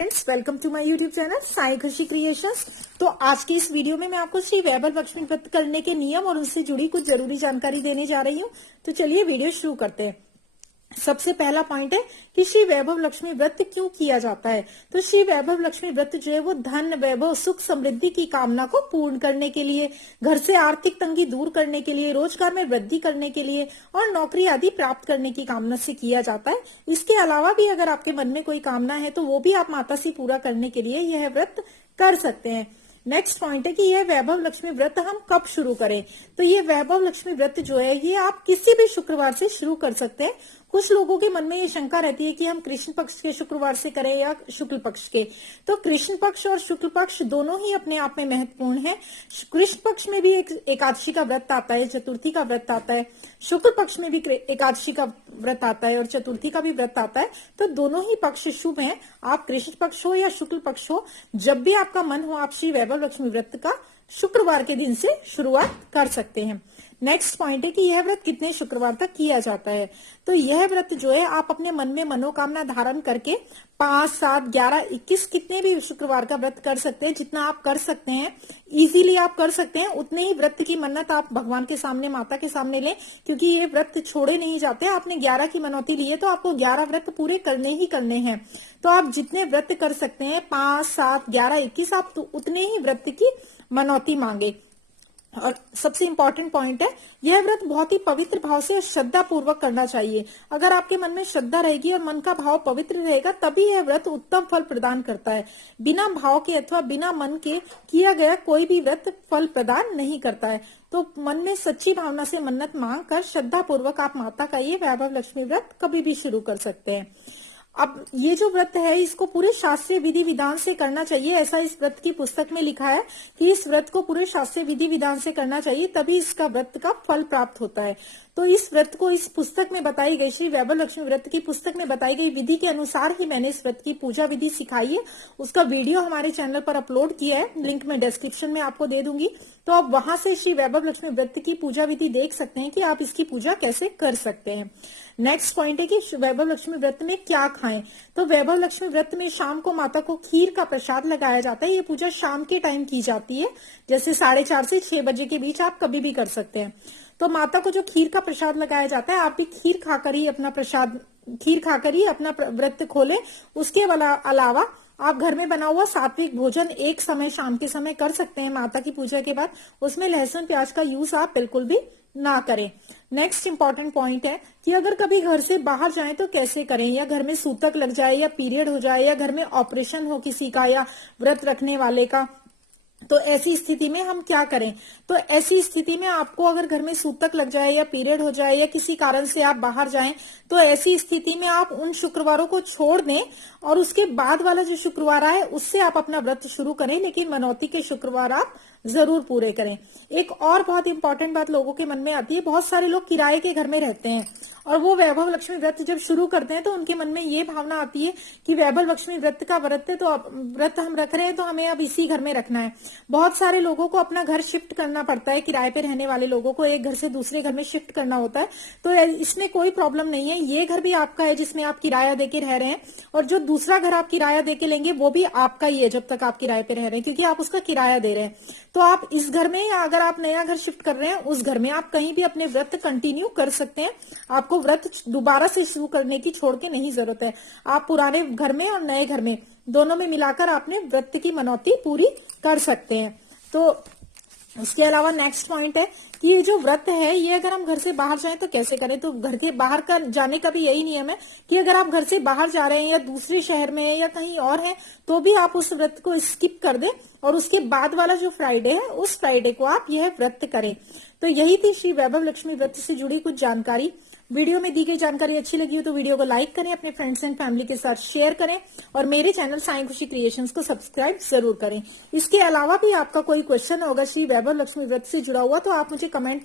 Friends, welcome to my YouTube channel Sai Khushi creations. तो आज की इस वीडियो में मैं आपको श्री वैभव लक्ष्मी व्रत करने के नियम और उनसे जुड़ी कुछ जरूरी जानकारी देने जा रही हूँ। तो चलिए वीडियो शुरू करते हैं। सबसे पहला पॉइंट है कि श्री वैभव लक्ष्मी व्रत क्यों किया जाता है। तो श्री वैभव लक्ष्मी व्रत जो है वो धन, वैभव, सुख, समृद्धि की कामना को पूर्ण करने के लिए, घर से आर्थिक तंगी दूर करने के लिए, रोजगार में वृद्धि करने के लिए और नौकरी आदि प्राप्त करने की कामना से किया जाता है। इसके अलावा भी अगर आपके मन में कोई कामना है तो वो भी आप माता से पूरा करने के लिए यह व्रत कर सकते हैं। नेक्स्ट पॉइंट है कि यह वैभव लक्ष्मी व्रत हम कब शुरू करें। तो ये वैभव लक्ष्मी व्रत जो है ये आप किसी भी शुक्रवार से शुरू कर सकते हैं। कुछ लोगों के मन में ये शंका रहती है कि हम कृष्ण पक्ष के शुक्रवार से करें या शुक्ल पक्ष के। तो कृष्ण पक्ष और शुक्ल पक्ष दोनों ही अपने आप में महत्वपूर्ण है। कृष्ण पक्ष में भी एक एकादशी का व्रत आता है, चतुर्थी का व्रत आता है। शुक्ल पक्ष में भी एकादशी का व्रत आता है और चतुर्थी का भी व्रत आता है। तो दोनों ही पक्ष शुभ हैं। आप कृष्ण पक्ष हो या शुक्ल पक्ष हो, जब भी आपका मन हो आप श्री वैभव लक्ष्मी व्रत का शुक्रवार के दिन से शुरुआत कर सकते हैं। नेक्स्ट पॉइंट है कि यह व्रत कितने शुक्रवार तक किया जाता है। तो यह व्रत जो है आप अपने मन में मनोकामना धारण करके 5, 7, 11, 21 कितने भी शुक्रवार का व्रत कर सकते हैं। जितना आप कर सकते हैं इजीली आप कर सकते हैं, उतने ही व्रत की मन्नत आप भगवान के सामने, माता के सामने लें, क्योंकि ये व्रत छोड़े नहीं जाते। आपने 11 की मनौती ली है तो आपको 11 व्रत पूरे करने ही करने हैं। तो आप जितने व्रत कर सकते हैं 5, 7, 11, 21 आप तो उतने ही व्रत की मनौती मांगे। और सबसे इंपॉर्टेंट पॉइंट है, यह व्रत बहुत ही पवित्र भाव से और श्रद्धा पूर्वक करना चाहिए। अगर आपके मन में श्रद्धा रहेगी और मन का भाव पवित्र रहेगा तभी यह व्रत उत्तम फल प्रदान करता है। बिना भाव के अथवा बिना मन के किया गया कोई भी व्रत फल प्रदान नहीं करता है। तो मन में सच्ची भावना से मन्नत मांग कर श्रद्धा पूर्वक आप माता का ये वैभव लक्ष्मी व्रत कभी भी शुरू कर सकते हैं। अब ये जो व्रत है इसको पूरे शास्त्रीय विधि विधान से करना चाहिए। ऐसा इस व्रत की पुस्तक में लिखा है कि इस व्रत को पूरे शास्त्रीय विधि विधान से करना चाहिए, तभी इसका व्रत का फल प्राप्त होता है। तो इस व्रत को इस पुस्तक में बताई गई, श्री वैभव लक्ष्मी व्रत की पुस्तक में बताई गई विधि के अनुसार ही मैंने इस व्रत की पूजा विधि सिखाई है। उसका वीडियो हमारे चैनल पर अपलोड किया है, लिंक मैं डिस्क्रिप्शन में आपको दे दूंगी। तो आप वहां से श्री वैभव लक्ष्मी व्रत की पूजा विधि देख सकते हैं कि आप इसकी पूजा कैसे कर सकते हैं। नेक्स्ट पॉइंट है कि वैभव लक्ष्मी व्रत में क्या खाएं। तो वैभव लक्ष्मी व्रत में शाम को माता को खीर का प्रसाद लगाया जाता है। ये पूजा शाम के टाइम की जाती है, जैसे 4:30 से 6 बजे के बीच आप कभी भी कर सकते हैं। तो माता को जो खीर का प्रसाद लगाया जाता है, आप भी खीर खाकर ही अपना व्रत खोलें। उसके अलावा आप घर में बना हुआ सात्विक भोजन एक समय शाम के समय कर सकते हैं माता की पूजा के बाद। उसमें लहसुन प्याज का यूज आप बिल्कुल भी ना करें। नेक्स्ट इंपॉर्टेंट पॉइंट है कि अगर कभी घर से बाहर जाएं तो कैसे करें, या घर में सूतक लग जाए या पीरियड हो जाए या घर में ऑपरेशन हो किसी का या व्रत रखने वाले का, तो ऐसी स्थिति में हम क्या करें। तो ऐसी स्थिति में आपको अगर घर में सूतक लग जाए या पीरियड हो जाए या किसी कारण से आप बाहर जाएं, तो ऐसी स्थिति में आप उन शुक्रवारों को छोड़ दें और उसके बाद वाला जो शुक्रवार आए उससे आप अपना व्रत शुरू करें, लेकिन मनौती के शुक्रवार आप जरूर पूरे करें। एक और बहुत इंपॉर्टेंट बात लोगों के मन में आती है, बहुत सारे लोग किराए के घर में रहते हैं और वो वैभव लक्ष्मी व्रत जब शुरू करते हैं तो उनके मन में ये भावना आती है कि वैभव लक्ष्मी व्रत का व्रत है, तो व्रत हम रख रहे हैं तो हमें अब इसी घर में रखना है। बहुत सारे लोगों को अपना घर शिफ्ट करना पड़ता है, किराए पे रहने वाले लोगों को एक घर से दूसरे घर में शिफ्ट करना होता है। तो इसमें कोई प्रॉब्लम नहीं है, ये घर भी आपका है जिसमें आप किराया देके रह रहे हैं, और जो दूसरा घर आप किराया देके लेंगे वो भी आपका ही है जब तक आप किराए पे रह रहे हैं, क्योंकि आप उसका किराया दे रहे हैं। तो आप इस घर में या अगर आप नया घर शिफ्ट कर रहे हैं उस घर में आप कहीं भी अपने व्रत कंटिन्यू कर सकते हैं। आपको व्रत दोबारा से शुरू करने की छोड़ के नहीं जरूरत है। आप पुराने घर में और नए घर में दोनों में मिलाकर आपने व्रत की मनौती पूरी कर सकते हैं। तो उसके अलावा नेक्स्ट पॉइंट है कि ये जो व्रत है ये अगर हम घर से बाहर जाएं तो कैसे करें। तो घर के बाहर का जाने का भी यही नियम है कि अगर आप घर से बाहर जा रहे हैं या दूसरे शहर में या कहीं और हैं तो भी आप उस व्रत को स्किप कर दें और उसके बाद वाला जो फ्राइडे है उस फ्राइडे को आप यह व्रत करें। तो यही थी श्री वैभव लक्ष्मी व्रत से जुड़ी कुछ जानकारी। वीडियो में दी गई जानकारी अच्छी लगी हो तो वीडियो को लाइक करें, अपने फ्रेंड्स एंड फैमिली के साथ शेयर करें और मेरे चैनल साई खुशी क्रिएशंस को सब्सक्राइब जरूर करें। इसके अलावा भी आपका कोई क्वेश्चन होगा श्री वैभव लक्ष्मी व्रत से जुड़ा हुआ तो आप मुझे कमेंट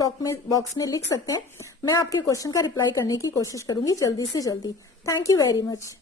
बॉक्स में लिख सकते हैं। मैं आपके क्वेश्चन का रिप्लाई करने की कोशिश करूंगी जल्दी से जल्दी। Thank you very much.